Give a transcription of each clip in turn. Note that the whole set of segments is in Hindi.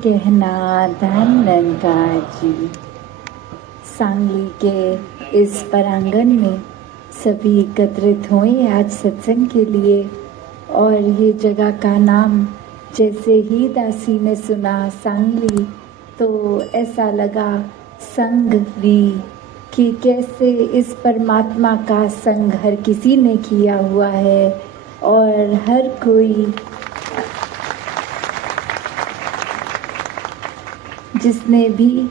कहना धनंकार जी। सांगली के इस परांगण में सभी एकत्रित हुए आज सत्संग के लिए। और ये जगह का नाम जैसे ही दासी ने सुना सांगली, तो ऐसा लगा संगली कि कैसे इस परमात्मा का संग हर किसी ने किया हुआ है और हर कोई जिसने भी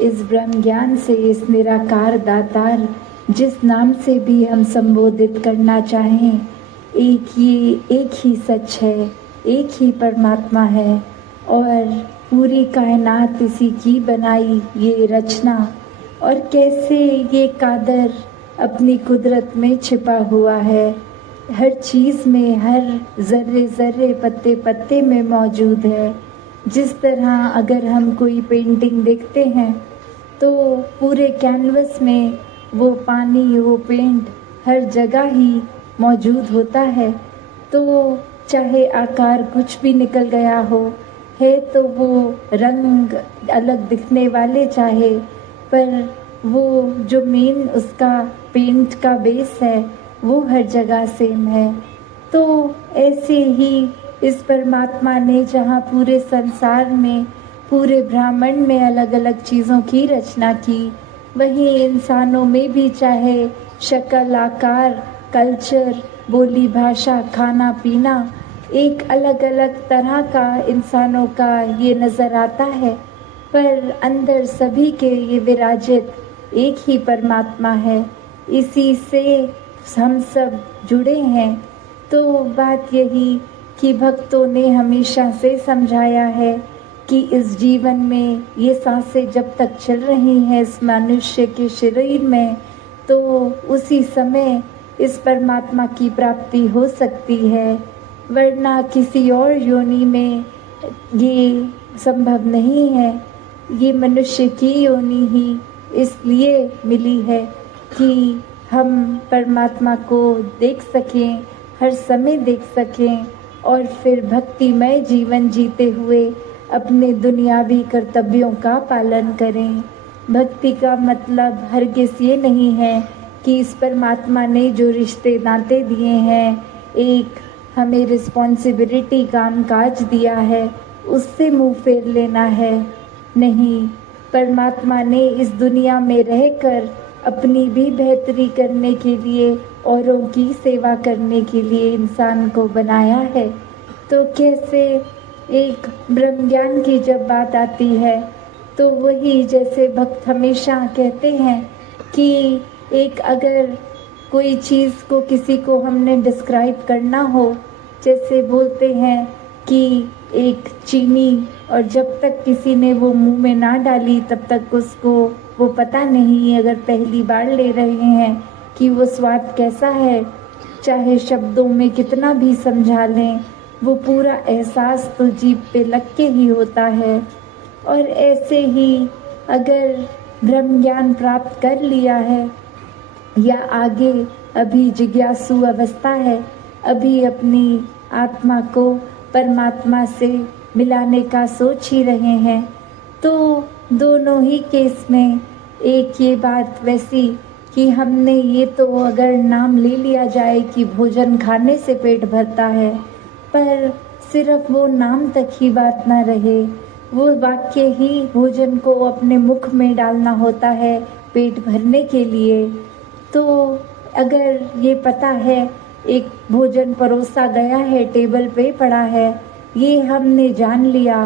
इस ब्रह्म ज्ञान से, इस निराकार दातार जिस नाम से भी हम संबोधित करना चाहें, एक ही सच है, एक ही परमात्मा है और पूरी कायनात इसी की बनाई ये रचना। और कैसे ये कादर अपनी कुदरत में छिपा हुआ है, हर चीज़ में, हर जर्रे जर्रे, पत्ते पत्ते में मौजूद है। जिस तरह अगर हम कोई पेंटिंग देखते हैं तो पूरे कैनवस में वो पानी, वो पेंट हर जगह ही मौजूद होता है। तो चाहे आकार कुछ भी निकल गया हो है, तो वो रंग अलग दिखने वाले चाहे, पर वो जो मेन उसका पेंट का बेस है वो हर जगह सेम है। तो ऐसे ही इस परमात्मा ने जहाँ पूरे संसार में, पूरे ब्रह्मांड में अलग अलग चीज़ों की रचना की, वहीं इंसानों में भी चाहे शक्ल, आकार, कल्चर, बोली, भाषा, खाना पीना, एक अलग अलग तरह का इंसानों का ये नज़र आता है, पर अंदर सभी के ये विराजित एक ही परमात्मा है। इसी से हम सब जुड़े हैं। तो बात यही कि भक्तों ने हमेशा से समझाया है कि इस जीवन में ये सांसें जब तक चल रही हैं इस मनुष्य के शरीर में, तो उसी समय इस परमात्मा की प्राप्ति हो सकती है, वरना किसी और योनि में ये संभव नहीं है। ये मनुष्य की योनि ही इसलिए मिली है कि हम परमात्मा को देख सकें, हर समय देख सकें और फिर भक्तिमय जीवन जीते हुए अपने दुनियावी कर्तव्यों का पालन करें। भक्ति का मतलब हरगिज़ ये नहीं है कि इस परमात्मा ने जो रिश्ते नाते दिए हैं, एक हमें रिस्पॉन्सिबिलिटी, काम काज दिया है, उससे मुंह फेर लेना है। नहीं, परमात्मा ने इस दुनिया में रहकर अपनी भी बेहतरी करने के लिए, औरों की सेवा करने के लिए इंसान को बनाया है। तो कैसे एक ब्रह्म ज्ञान की जब बात आती है, तो वही जैसे भक्त हमेशा कहते हैं कि एक अगर कोई चीज़ को किसी को हमने डिस्क्राइब करना हो, जैसे बोलते हैं कि एक चीनी, और जब तक किसी ने वो मुंह में ना डाली तब तक उसको वो पता नहीं, अगर पहली बार ले रहे हैं, कि वो स्वाद कैसा है। चाहे शब्दों में कितना भी समझा लें, वो पूरा एहसास तो जीभ पे लग के ही होता है। और ऐसे ही अगर ब्रह्म ज्ञान प्राप्त कर लिया है या आगे अभी जिज्ञासु अवस्था है, अभी अपनी आत्मा को परमात्मा से मिलाने का सोच ही रहे हैं, तो दोनों ही केस में एक ये बात वैसी कि हमने ये तो अगर नाम ले लिया जाए कि भोजन खाने से पेट भरता है, पर सिर्फ वो नाम तक ही बात ना रहे, वो वाक्य ही भोजन को अपने मुख में डालना होता है पेट भरने के लिए। तो अगर ये पता है एक भोजन परोसा गया है, टेबल पे पड़ा है, ये हमने जान लिया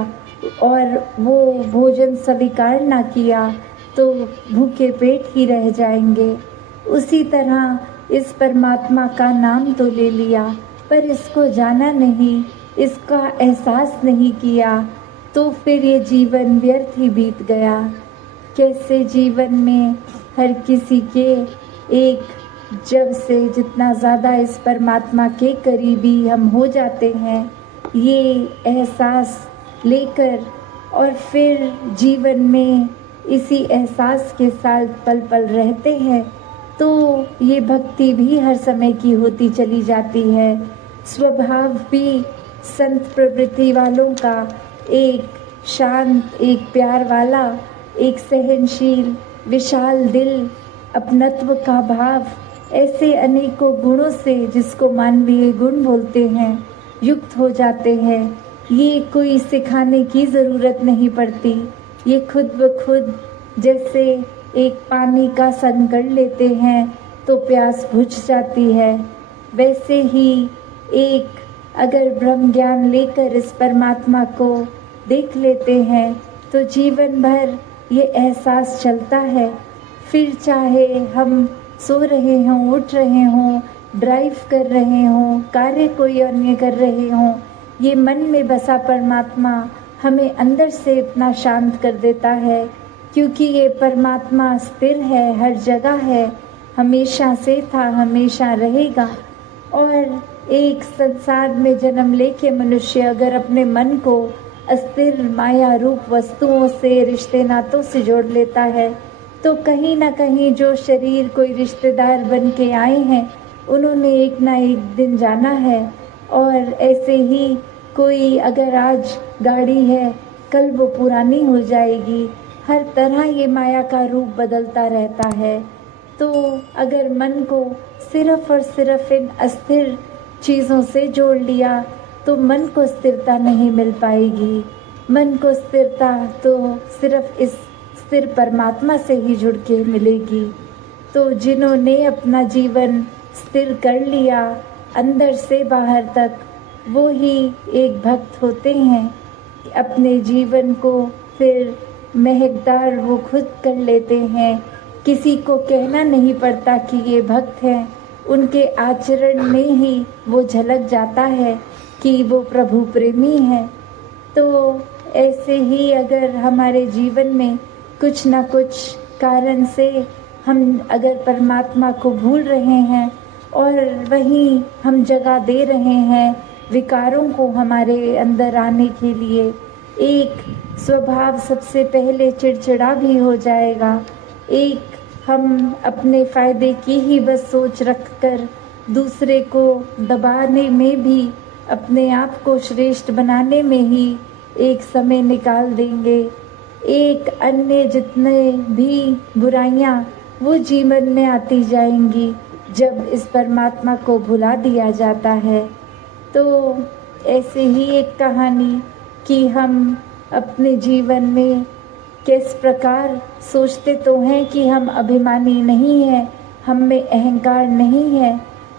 और वो भोजन स्वीकार ना किया, तो भूखे पेट ही रह जाएंगे। उसी तरह इस परमात्मा का नाम तो ले लिया, पर इसको जाना नहीं, इसका एहसास नहीं किया, तो फिर ये जीवन व्यर्थ ही बीत गया। कैसे जीवन में हर किसी के एक, जब से जितना ज़्यादा इस परमात्मा के करीबी हम हो जाते हैं, ये एहसास लेकर और फिर जीवन में इसी एहसास के साथ पल पल रहते हैं, तो ये भक्ति भी हर समय की होती चली जाती है। स्वभाव भी संत प्रवृत्ति वालों का एक शांत, एक प्यार वाला, एक सहनशील, विशाल दिल, अपनत्व का भाव, ऐसे अनेकों गुणों से जिसको मानवीय गुण बोलते हैं, युक्त हो जाते हैं। ये कोई सिखाने की ज़रूरत नहीं पड़ती, ये खुद ब खुद जैसे एक पानी का संग कर लेते हैं तो प्यास बुझ जाती है, वैसे ही एक अगर ब्रह्म ज्ञान लेकर इस परमात्मा को देख लेते हैं तो जीवन भर ये एहसास चलता है। फिर चाहे हम सो रहे हों, उठ रहे हों, ड्राइव कर रहे हों, कार्य कोई अन्य कर रहे हों, ये मन में बसा परमात्मा हमें अंदर से इतना शांत कर देता है, क्योंकि ये परमात्मा स्थिर है, हर जगह है, हमेशा से था, हमेशा रहेगा। और एक संसार में जन्म लेके मनुष्य अगर अपने मन को अस्थिर माया रूप वस्तुओं से, रिश्ते नातों से जोड़ लेता है, तो कहीं ना कहीं जो शरीर कोई रिश्तेदार बन के आए हैं, उन्होंने एक ना एक दिन जाना है। और ऐसे ही कोई अगर आज गाड़ी है, कल वो पुरानी हो जाएगी। हर तरह ये माया का रूप बदलता रहता है। तो अगर मन को सिर्फ और सिर्फ इन अस्थिर चीज़ों से जोड़ लिया तो मन को स्थिरता नहीं मिल पाएगी। मन को स्थिरता तो सिर्फ इस स्थिर परमात्मा से ही जुड़ के मिलेगी। तो जिन्होंने अपना जीवन स्थिर कर लिया अंदर से बाहर तक, वो ही एक भक्त होते हैं। अपने जीवन को फिर महकदार वो खुद कर लेते हैं, किसी को कहना नहीं पड़ता कि ये भक्त हैं। उनके आचरण में ही वो झलक जाता है कि वो प्रभु प्रेमी है। तो ऐसे ही अगर हमारे जीवन में कुछ ना कुछ कारण से हम अगर परमात्मा को भूल रहे हैं और वहीं हम जगह दे रहे हैं विकारों को हमारे अंदर आने के लिए, एक स्वभाव सबसे पहले चिड़चिड़ा भी हो जाएगा। एक हम अपने फायदे की ही बस सोच रखकर दूसरे को दबाने में भी, अपने आप को श्रेष्ठ बनाने में ही एक समय निकाल देंगे। एक अन्य जितने भी बुराइयां वो जीवन में आती जाएंगी जब इस परमात्मा को भुला दिया जाता है। तो ऐसे ही एक कहानी कि हम अपने जीवन में किस प्रकार सोचते तो हैं कि हम अभिमानी नहीं हैं, हम में अहंकार नहीं है,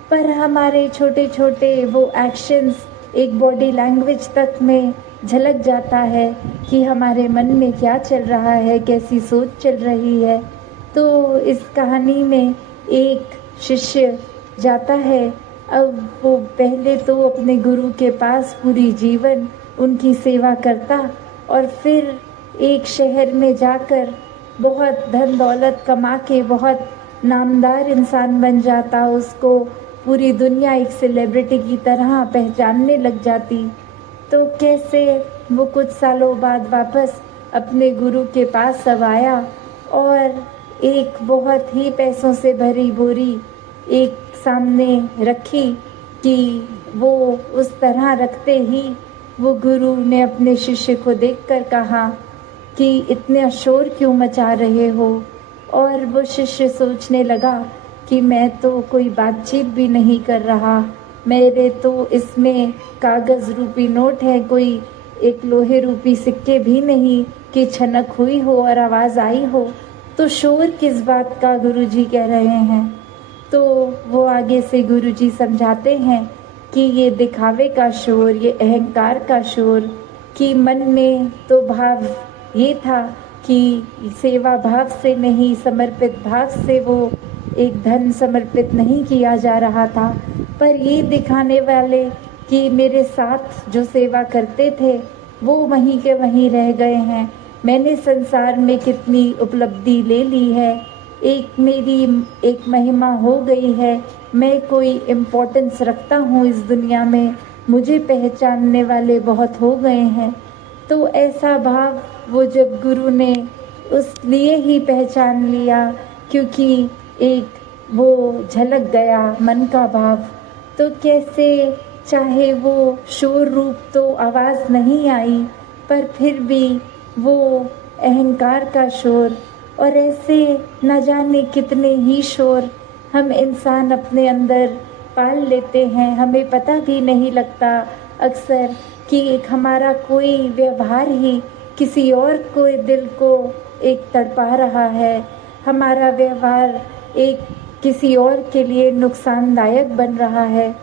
पर हमारे छोटे छोटे वो एक्शंस एक बॉडी लैंग्वेज तक में झलक जाता है कि हमारे मन में क्या चल रहा है, कैसी सोच चल रही है। तो इस कहानी में एक शिष्य जाता है। अब वो पहले तो अपने गुरु के पास पूरी जीवन उनकी सेवा करता और फिर एक शहर में जाकर बहुत धन दौलत कमा के बहुत नामदार इंसान बन जाता। उसको पूरी दुनिया एक सेलिब्रिटी की तरह पहचानने लग जाती। तो कैसे वो कुछ सालों बाद वापस अपने गुरु के पास अब आया और एक बहुत ही पैसों से भरी बोरी एक सामने रखी कि वो उस तरह रखते ही वो गुरु ने अपने शिष्य को देखकर कहा कि इतने शोर क्यों मचा रहे हो। और वो शिष्य सोचने लगा कि मैं तो कोई बातचीत भी नहीं कर रहा, मेरे तो इसमें कागज़ रूपी नोट है, कोई एक लोहे रूपी सिक्के भी नहीं कि छनक हुई हो और आवाज़ आई हो, तो शोर किस बात का गुरुजी कह रहे हैं। तो वो आगे से गुरुजी समझाते हैं कि ये दिखावे का शोर, ये अहंकार का शोर, कि मन में तो भाव ये था कि सेवा भाव से नहीं, समर्पित भाव से वो एक धन समर्पित नहीं किया जा रहा था, पर ये दिखाने वाले कि मेरे साथ जो सेवा करते थे वो वहीं के वहीं रह गए हैं। मैंने संसार में कितनी उपलब्धि ले ली है, एक मेरी एक महिमा हो गई है, मैं कोई इम्पोर्टेंस रखता हूँ इस दुनिया में, मुझे पहचानने वाले बहुत हो गए हैं। तो ऐसा भाव वो जब गुरु ने उस लिए ही पहचान लिया क्योंकि एक वो झलक गया मन का भाव। तो कैसे चाहे वो शोर रूप तो आवाज़ नहीं आई, पर फिर भी वो अहंकार का शोर और ऐसे न जाने कितने ही शोर हम इंसान अपने अंदर पाल लेते हैं। हमें पता भी नहीं लगता अक्सर कि हमारा कोई व्यवहार ही किसी और को दिल को एक तड़पा रहा है, हमारा व्यवहार एक किसी और के लिए नुकसानदायक बन रहा है।